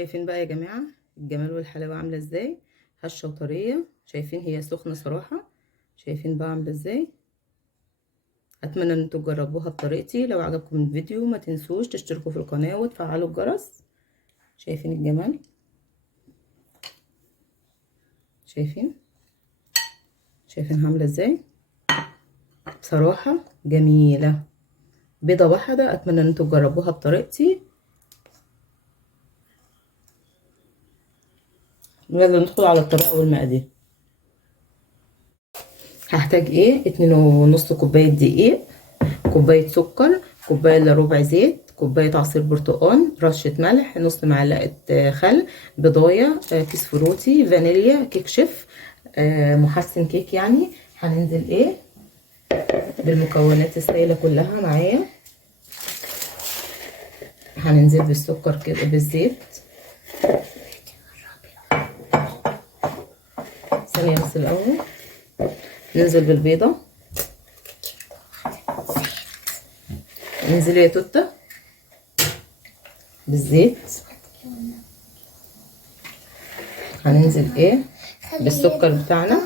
شايفين بقى يا جماعة الجمال والحلاوة عاملة ازاي؟ هشة وطرية. شايفين هي سخنة صراحة. شايفين بقى عاملة ازاي؟ اتمنى ان انتوا تجربوها بطريقتي. لو عجبكم الفيديو ما تنسوش تشتركوا في القناة وتفعلوا الجرس. شايفين الجمال؟ شايفين عاملة ازاي؟ بصراحة جميلة. بيضة واحدة. اتمنى ان انتوا تجربوها بطريقتي. يلا ندخل على الطريقة والمقادير. هحتاج ايه؟ 2.5 كوباية دقيق، كوباية سكر، كوباية الا ربع زيت، كوباية عصير برتقال، رشة ملح، نص معلقة خل، بضاية، كيس فروتي، فانيليا، كيك شيف، محسن كيك يعني. هننزل ايه بالمكونات السائلة كلها معايا. هننزل بالسكر كده، بالزيت ثانية بس الأول. ننزل بالبيضة. ننزل يا توتة بالزيت. هننزل ايه بالسكر بتاعنا.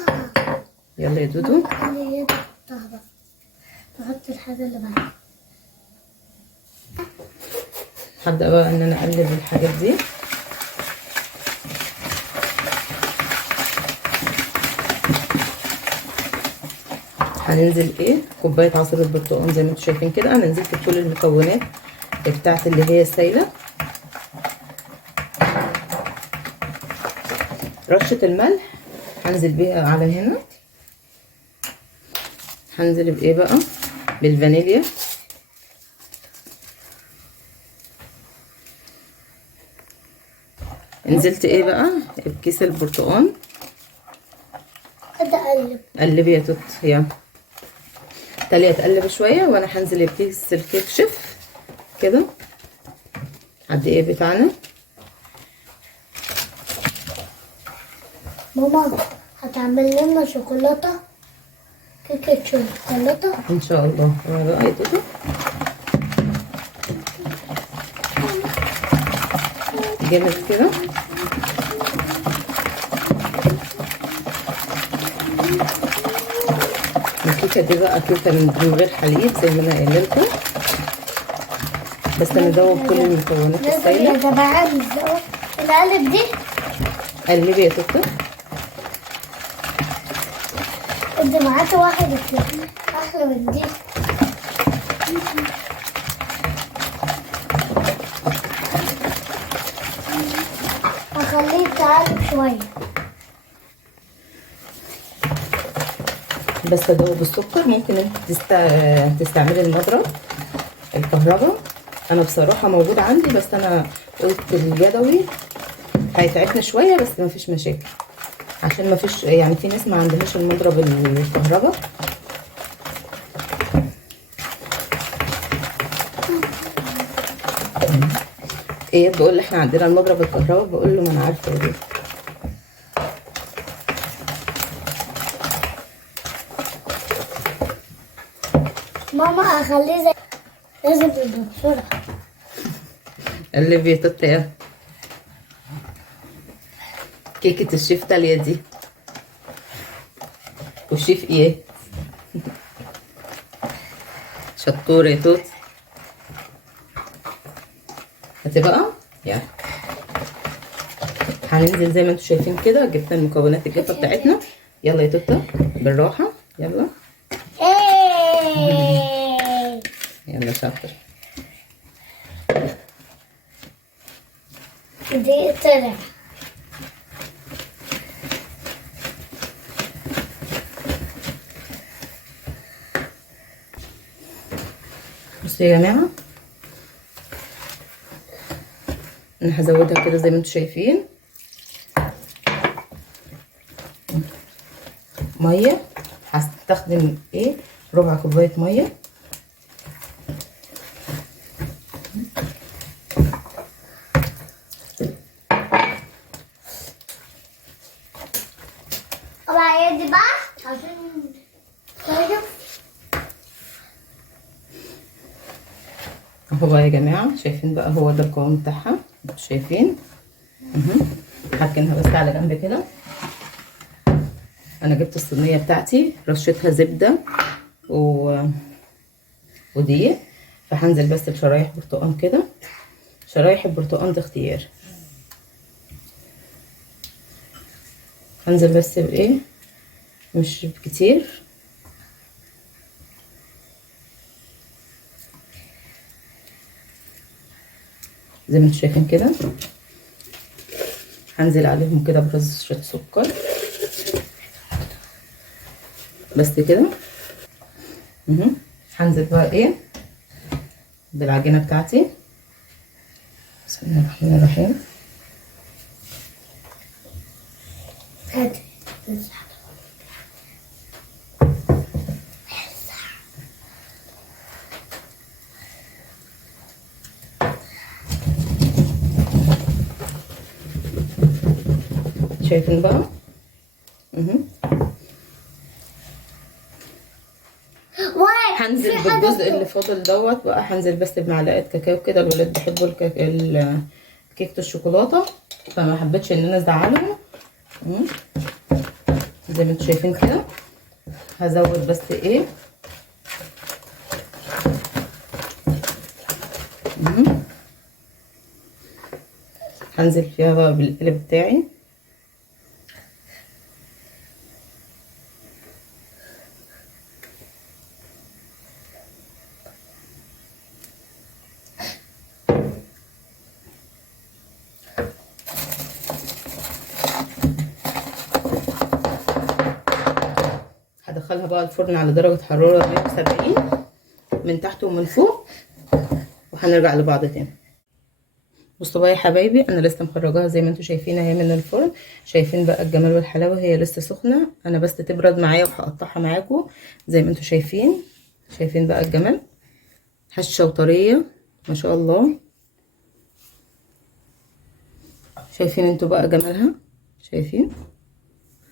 يلا يا دودو. تحط الحاجة اللي بعدها. هبدأ بقى ان انا اقلب الحاجات دي. هننزل ايه كوبايه عصير البرتقال زي ما انتم شايفين كده. انا نزلت بكل المكونات بتاعت اللي هي السايله. رشه الملح هنزل بيها على هنا. هنزل بايه بقى؟ بالفانيليا. نزلت ايه بقى بكيس البرتقال. كده اقلب. قلبي يا توت. يلا تالية تقلب شويه وانا هنزل بكيس الكيك شيف كده على الدقيق بتاعنا. ماما هتعمل لنا شوكولاتة، كيكة شوكولاتة ان شاء الله. بقى يا توتو جامد كده. الكيكه دي بقى كيكه من غير حليب زي ما انا قايله لكم، بس ندوب كل المكونات يا السائله. جماعة بنزود القالب دي. قلبي يا توتو. ادي معاك واحد اتنين احلى من دي. هخليه يتقلب شوية بس ادوب السكر. ممكن انت تستعملي المضرب الكهرباء. انا بصراحه موجود عندي بس انا قلت اليدوي هيتعبنا شويه، بس مفيش مشاكل عشان مفيش يعني في ناس ما عندهاش المضرب الكهرباء. ايه بقول احنا عندنا المضرب الكهرباء، بقول له ما انا عارفه ايه. ماما هخليه زي لازم يبقى بسرعة. قلبي يا توتة. يلا كيكه الشيف تاليا دي والشيف ايه شطور يا توت. هتبقى يعني هننزل زي ما انتم شايفين كده. جبنا المكونات الجافه بتاعتنا. يلا يا توته بالراحه. يلا يلا شاطر. دي طلع. بصوا يا جماعه انا هزودها كده زي ما انتم شايفين. ميه. هستخدم ايه ربع كوبايه ميه. طبعا دي بقى عشان طيب. اهو بقى يا جماعه شايفين بقى هو ده القوام بتاعها. شايفين هركنها بس على جنب كده. انا جبت الصينيه بتاعتي رشيتها زبده ودقيق، فهنزل بس بشرايح برتقان كده. شرايح البرتقان ده اختيار. هنزل بس بايه، مش كتير. زي ما انتم شايفين كده. هنزل عليهم كده برشة سكر بس كده. هنزل بقى ايه بالعجينه بتاعتي. بسم الله الرحمن الرحيم. شايفين بقى. هنزل بالجزء اللي فاضل دوت بقى. هنزل بس بمعلقه كاكاو كده. الولاد بيحبوا كيكه الشوكولاته، فما حبيتش ان انا ازعلهم. زي ما انتم شايفين كده. هزود بس ايه، هنزل فيها بقى بالقلب بتاعي. هدخلها بقى الفرن على درجة حرارة 170 من تحت ومن فوق، وهنرجع لبعض تاني. بصوا بقى يا حبايبي، انا لسه مخرجاها زي ما انتم شايفين اهي من الفرن. شايفين بقى الجمال والحلاوه، هي لسه سخنه. انا بس تبرد معايا وهقطعها معاكم زي ما انتم شايفين. شايفين بقى الجمال، هشه وطريه ما شاء الله. شايفين انتوا بقى جمالها، شايفين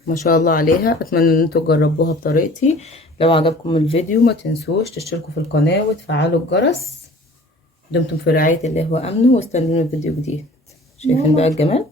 ما شاء الله عليها. اتمنى ان انتوا تجربوها بطريقتي. لو عجبكم الفيديو ما تنسوش تشتركوا في القناه وتفعلوا الجرس. دمتم في رعايه الله وامنه، واستنوني فيديو جديد. شايفين بقى الجمال.